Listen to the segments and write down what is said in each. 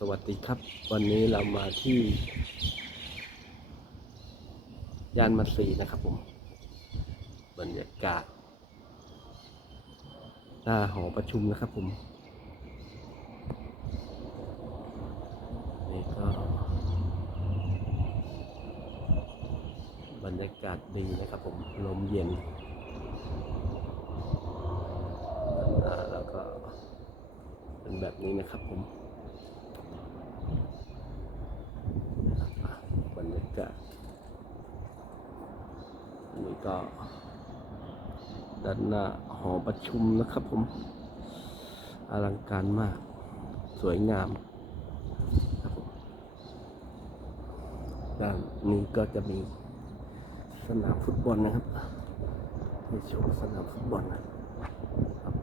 สวัสดีครับ วันนี้เรามาที่ย่านมัตสีนะครับผม บรรยากาศ หน้าหอประชุมนะครับผม นี่ก็ บรรยากาศดีนะครับผม ลมเย็นแล้วก็เป็นแบบนี้นะครับผม บรรยา กาศอันนี่ก็ด้านหน้าหอประชุมนะครับผม อลังการมาก สวยงามครับผมด้านนี้ก็จะมีสนามฟุตบอลนะครับให้ชมสนามฟุตบอลนะครับ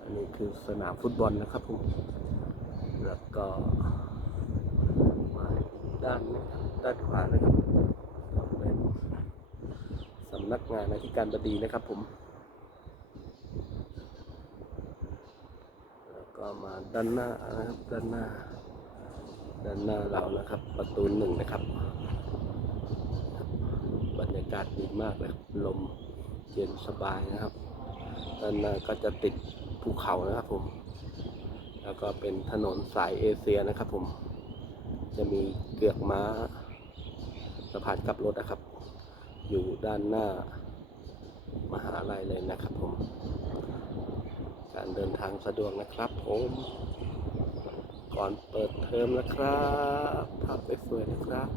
อันนี้คือสนามฟุตบอลนะครับผม แล้วก็ ด้านด้านขวานะครับเป็นสำนักงานอธิการบดีนะครับผม แล้วก็มาด้านหน้านะครับด้านหน้า ด้านหน้าเรานะครับ ประตูหนึ่งนะครับ บรรยากาศดีมากเลยครับลมเย็นสบายนะครับด้านหน้าก็จะติดภูเขานะครับผม แล้วก็เป็นถนนสายเอเชียนะครับผม จะมีเกือกม้าสะพานกลับรถนะครับ อยู่ด้านหน้ามหาลัยเลยนะครับผม การเดินทางสะดวกนะครับผม ก่อนเปิดเทอมนะครับภาพสวยๆนะครับ